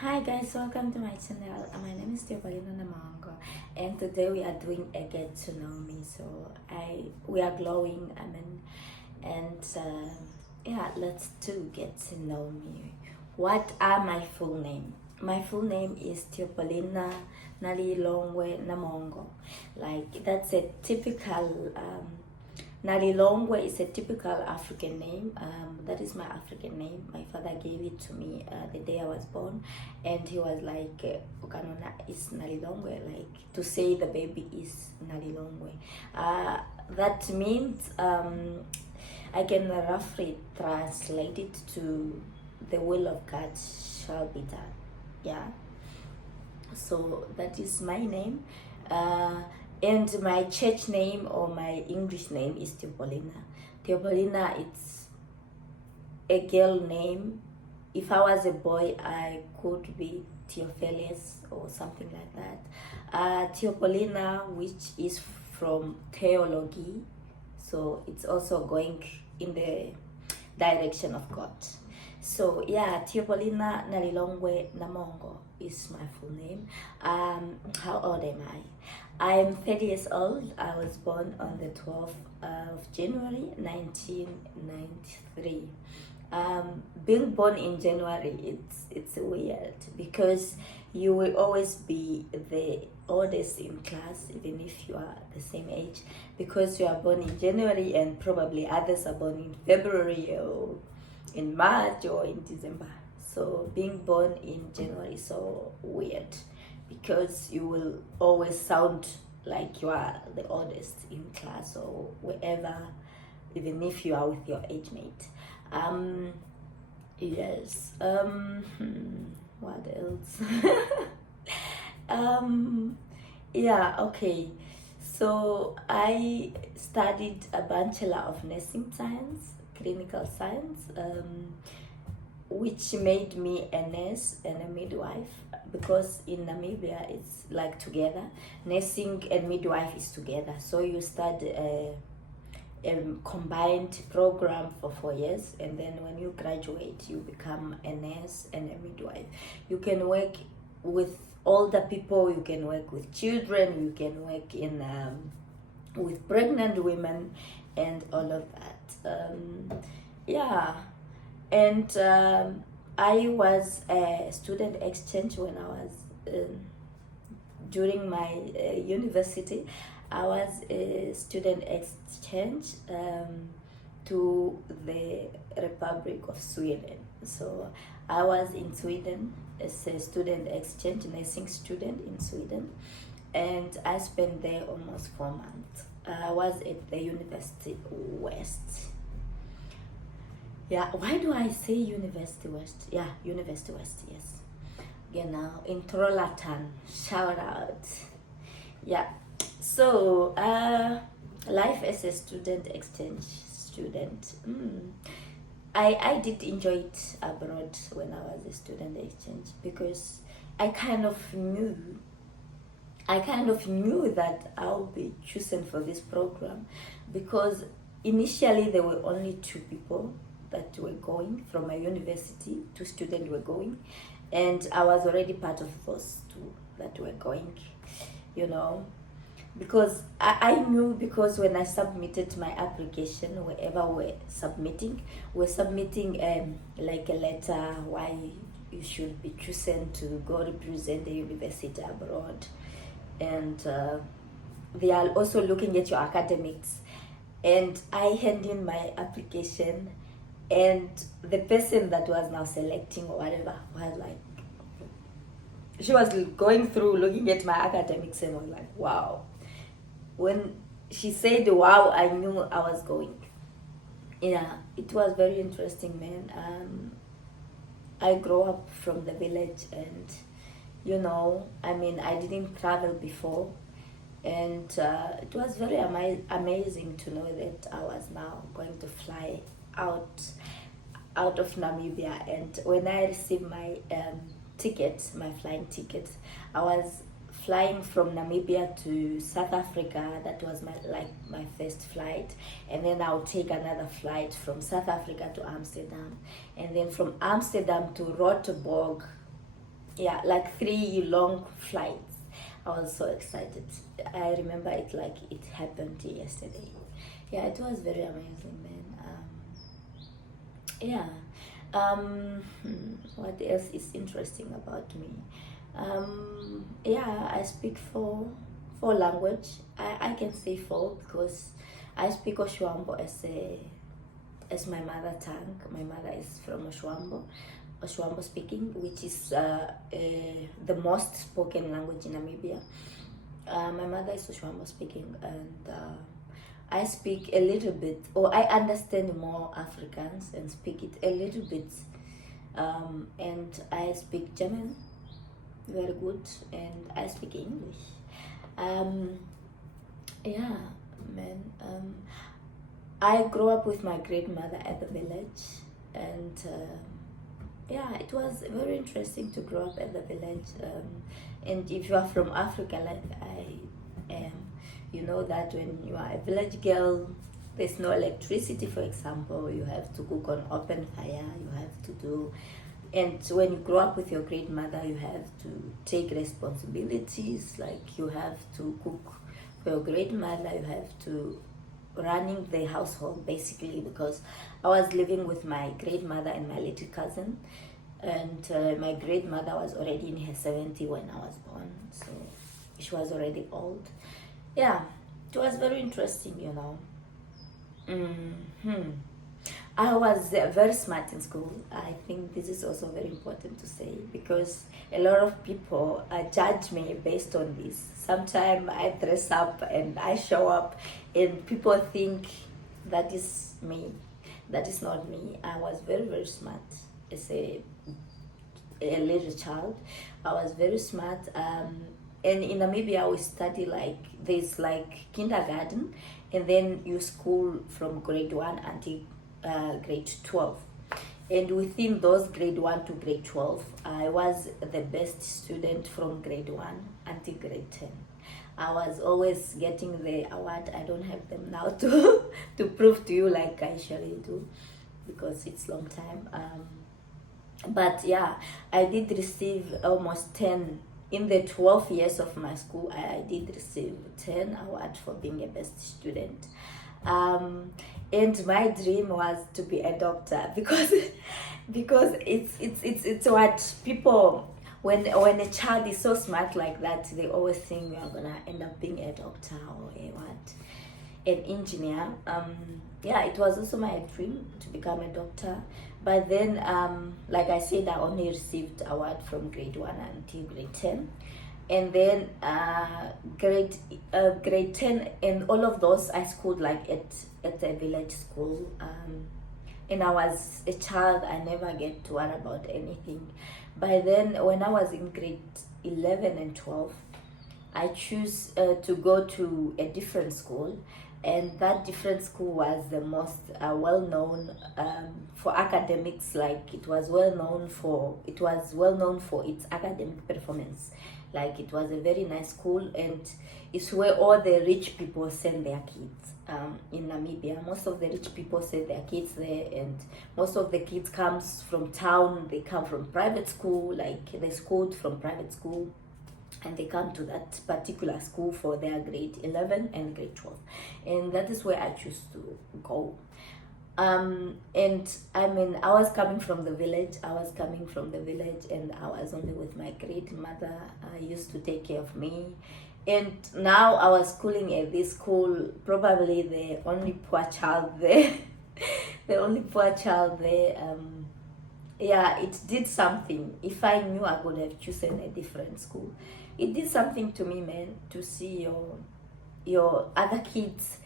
Hi guys, welcome to my channel. My name is Teobalino Namango, and today we are doing a get to know me. So we are glowing. Yeah, let's do get to know me. What are my full name? My full name is Teobalina Nalilongwe Namongo. Like that's a typical Nalilongwe is a typical African name. That is my African name. My father gave it to me the day I was born, and he was like, "Ukanona is Nalilongwe," like to say the baby is Nalilongwe. That means I can roughly translate it to the will of God shall be done. Yeah. So that is my name. And my church name or my English name is Teobalina. Teobalina, it's a girl name. If I was a boy, I could be Theophilus or something like that. Teobalina, which is from theology, so it's also going in the direction of God. So yeah, Teobalina Nalilongwe Namongo is my full name. How old am I? I'm 30 years old. I was born on the 12th of January 1993. Being born in January, it's weird because you will always be the oldest in class, even if you are the same age, because you are born in January and probably others are born in February or in March or in December. So being born in January is so weird because you will always sound like you are the oldest in class or wherever, even if you are with your age mate. Yes. What else? Yeah, okay. So I studied a Bachelor of Nursing Science, Clinical Science, which made me a nurse and a midwife, because in Namibia it's like together. Nursing and midwife is together. So you study a combined program for 4 years, and then when you graduate you become a nurse and a midwife. You can work with older people, you can work with children, you can work in with pregnant women and all of that. Yeah. And I was a student exchange when I was during my university. I was a student exchange to the Republic of Sweden. So I was in Sweden as a student exchange, nursing student in Sweden, and I spent there almost 4 months. I was at the University West. Yeah, why do I say University West? Yeah, University West, yes. Genau, in Trollatan. Shout out. Yeah. So, life as a student exchange student. I did enjoy it abroad when I was a student exchange, because I kind of knew that I'll be chosen for this program, because initially there were only 2 people that were going from my university. 2 students were going, and I was already part of those 2 that were going, because I knew, because when I submitted my application, wherever we're submitting like a letter why you should be chosen to go represent the university abroad, and they are also looking at your academics. And I hand in my application, and the person that was now selecting or whatever was like, she was going through looking at my academics and was like, wow. When she said wow, I knew I was going. Yeah, it was very interesting, man. I grew up from the village, and I didn't travel before, and it was very amazing to know that I was now going to fly out of Namibia. And when I received my my flying ticket, I was flying from Namibia to South Africa. That was my first flight, and then I'll take another flight from South Africa to Amsterdam, and then from Amsterdam to Rotterdam, yeah, like 3 long flights. I was so excited. I remember it like it happened yesterday. Yeah, it was very amazing, man. Yeah. What else is interesting about me? Yeah, I speak four language. I can say four because I speak Oshwambo as my mother tongue. My mother is from Oshwambo speaking, which is the most spoken language in Namibia. My mother is Oshwambo speaking, and I speak a little bit, or I understand more Afrikaans and speak it a little bit. And I speak German very good, and I speak English. Um, yeah, man. I grew up with my grandmother at the village, and yeah, it was very interesting to grow up at the village. And if you are from Africa, like I am, you know that when you are a village girl, there's no electricity, for example, you have to cook on open fire, you have to do, and when you grow up with your grandmother, you have to take responsibilities, like you have to cook for your grandmother, you have to running the household basically, because I was living with my grandmother and my little cousin, and my grandmother was already in her 70s when I was born, so she was already old. Yeah, it was very interesting, you know. Hmm. I was very smart in school. I think this is also very important to say, because a lot of people judge me based on this. Sometimes I dress up and I show up, and people think that is me. That is not me. I was very, very smart as a little child. I was very smart. And in Namibia, we study like there's like kindergarten, and then you school from grade 1 until grade 12. And within those grade 1 to grade 12, I was the best student from grade 1 until grade 10. I was always getting the award. I don't have them now to prove to you like I usually do, because it's long time. But yeah, I did receive almost 10 in the 12 years of my school. I did receive 10 awards for being a best student. And my dream was to be a doctor, because it's what people, when a child is so smart like that, they always think you are gonna end up being a doctor or an engineer. Yeah, it was also my dream to become a doctor, but then like I said, I only received award from grade 1 until grade 10. And then grade 10 and all of those I schooled like at a village school, and I was a child. I never get to worry about anything. By then, when I was in grade 11 and 12, I choose to go to a different school, and that different school was the most well known for academics. Like it was well known for its academic performance. Like it was a very nice school, and it's where all the rich people send their kids. In Namibia, most of the rich people send their kids there, and most of the kids comes from town. They come from private school, like they schooled from private school, and they come to that particular school for their grade 11 and grade 12, and that is where I choose to go. And I mean, I was coming from the village, and I was only with my grandmother. I used to take care of me, and now I was schooling at this school, probably the only poor child there. The only poor child there. Yeah, it did something. If I knew, I would have chosen a different school. It did something to me, man, to see your other kids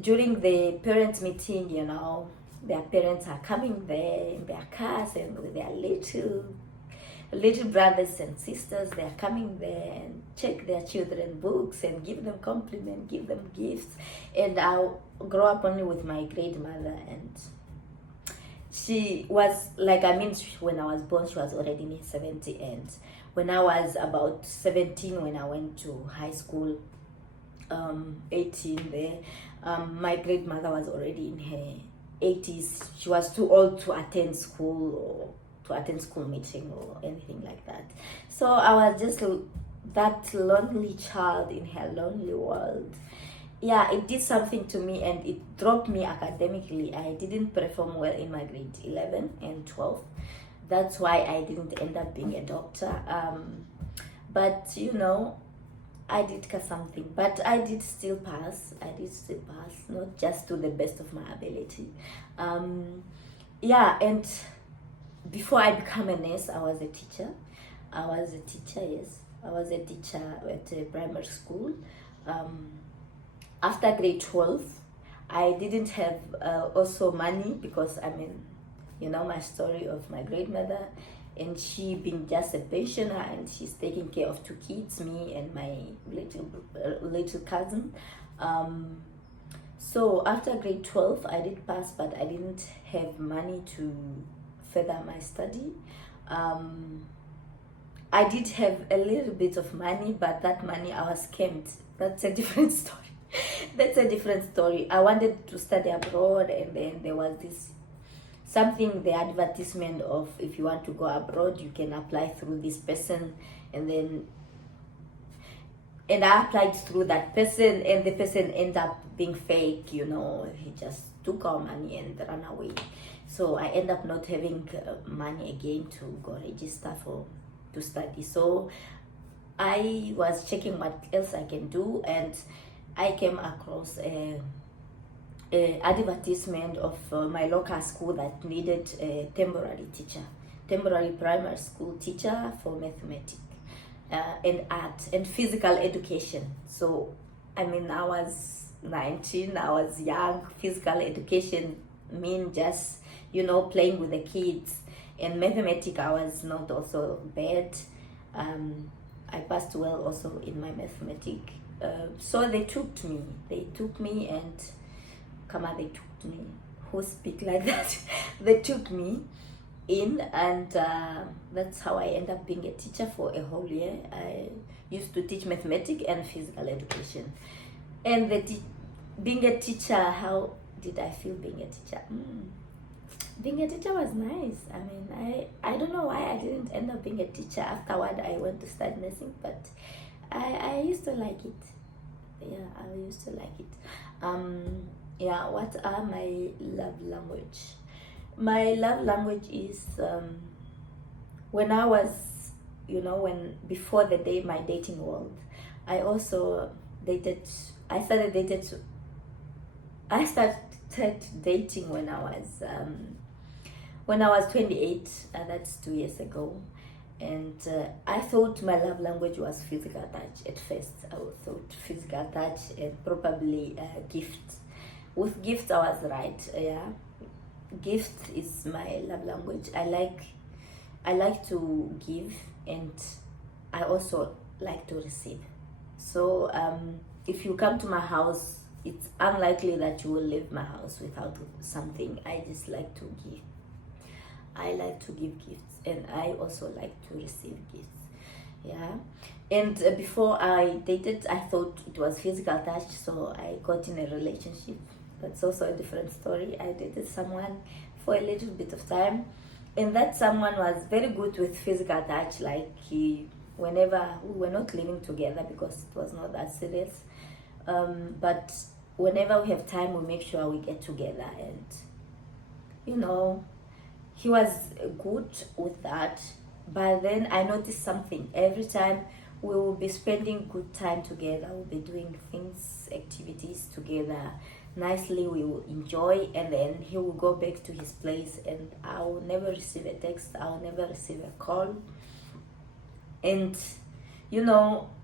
during the parents meeting. You know, their parents are coming there in their cars and with their little brothers and sisters. They're coming there and check their children books and give them compliment, give them gifts. And I'll grow up only with my grandmother, and she was like, I mean, when I was born, she was already in her 70, and when I was about 17, when I went to high school, 18 there, my grandmother was already in her 80s. She was too old to attend school or to attend school meeting or anything like that. So I was just that lonely child in her lonely world. Yeah, it did something to me and it dropped me academically. I didn't perform well in my grade 11 and 12. That's why I didn't end up being a doctor. But you know, I did something, but I did still pass. Not just to the best of my ability. Yeah, and before I became a nurse, I was a teacher. Yes. I was a teacher at a primary school. After grade 12, I didn't have also money because you know my story of my grandmother, and she being just a pensioner and she's taking care of 2 kids, me and my little cousin. So after grade 12, I did pass, but I didn't have money to further my study. I did have a little bit of money, but that money I was scammed. That's a different story. That's a different story. I wanted to study abroad, and then there was the advertisement of, if you want to go abroad, you can apply through this person, and I applied through that person, and the person ended up being fake. You know, he just took our money and ran away. So I end up not having money again to go register to study. So I was checking what else I can do, and I came across a advertisement of my local school that needed a temporary primary school teacher for mathematics and art and physical education. So I was 19, I was young. Physical education mean just, you know, playing with the kids, and mathematics I was not also bad. I passed well also in my mathematics. So they took me and they took me. Who speak like that? They took me in, and that's how I ended up being a teacher for a whole year. I used to teach mathematics and physical education. And being a teacher, how did I feel being a teacher? Being a teacher was nice. I don't know why I didn't end up being a teacher. Afterward, I went to study nursing, but I used to like it. Yeah, I used to like it. Yeah, what are my love language? My love language is when I was, before my dating world, I also dated. I started dating when I was 28. That's 2 years ago. And I thought my love language was physical touch at first. I thought physical touch and probably gifts. With gifts, I was right. Yeah, gift is my love language. I like to give, and I also like to receive. So if you come to my house, it's unlikely that you will leave my house without something. I just like to give. I like to give gifts, and I also like to receive gifts. Yeah, and before I dated, I thought it was physical touch, so I got in a relationship. That's also a different story. I dated someone for a little bit of time, and that someone was very good with physical touch. Like whenever we were not living together because it was not that serious, but whenever we have time, we make sure we get together, and he was good with that. But then I noticed something. Every time we will be spending good time together, we'll be doing activities together nicely, we will enjoy, and then he will go back to his place, and I will never receive a text, I will never receive a call. And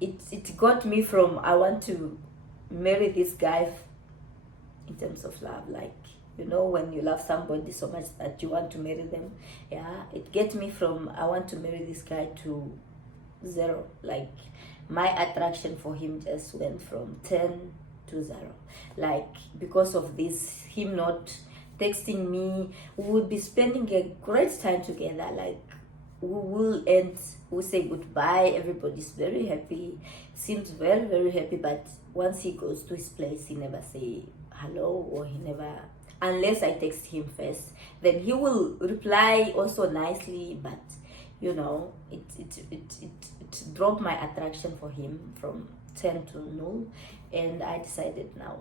it got me from, I want to marry this guy in terms of love, like, when you love somebody so much that you want to marry them. Yeah, it gets me from, I want to marry this guy, to 0. Like, my attraction for him just went from 10 to 0. Like, because of this, him not texting me, we would be spending a great time together. Like, we'll say goodbye, everybody's very happy, seems very, very happy, but once he goes to his place, he never say hello, or he never unless I text him first. Then he will reply also nicely, but you know, it dropped my attraction for him from 10 to 0, and I decided now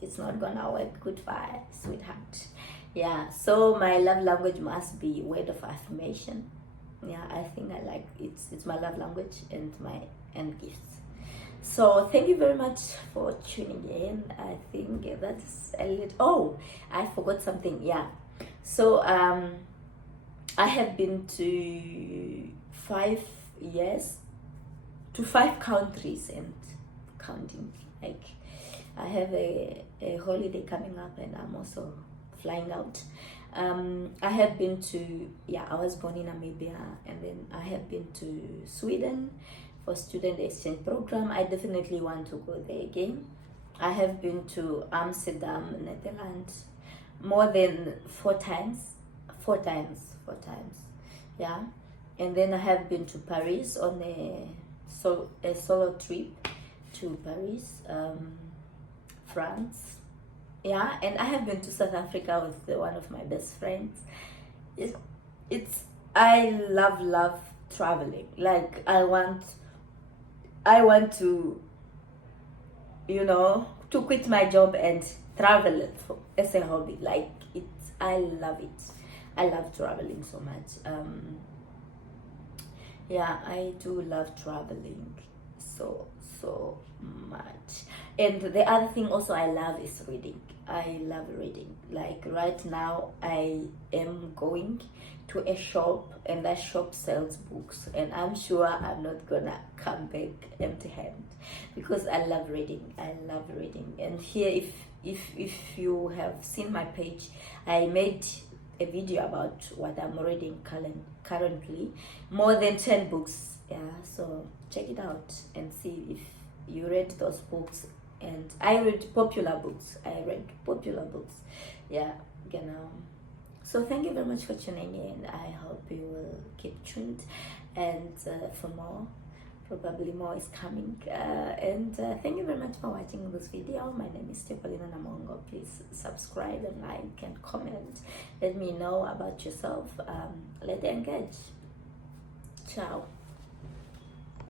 it's not gonna work. Goodbye, sweetheart. Yeah, so my love language must be word of affirmation. Yeah, I think I like it's my love language and gifts. So thank you very much for tuning in. I think that's a little. Oh, I forgot something. Yeah, so I have been to 5 years to 5 countries and counting. Like, I have a holiday coming up, and I'm also flying out. I have been to, yeah, I was born in Namibia, and then I have been to Sweden for student exchange program. I definitely want to go there again. I have been to Amsterdam, Netherlands, more than 4 times. 4 times. Yeah. And then I have been to Paris on a solo trip to Paris, France. Yeah, and I have been to South Africa with one of my best friends. It's I love traveling. Like, I want to, you know, to quit my job and travel as a hobby. Like, I love it. I love traveling so much. Yeah, I do love traveling so much. And the other thing also I love is reading. I love reading. Like, right now I am going to a shop, and that shop sells books, and I'm sure I'm not gonna come back empty hand, because I love reading. And here, if you have seen my page, I made a video about what I'm reading currently, more than 10 books. Yeah, so check it out and see if you read those books. And I read popular books. Yeah, you know. So thank you very much for tuning in. I hope you will keep tuned, and for more, probably more is coming. And thank you very much for watching this video. My name is Tepolina Namongo. Please subscribe and like and comment. Let me know about yourself. Let's engage. Ciao.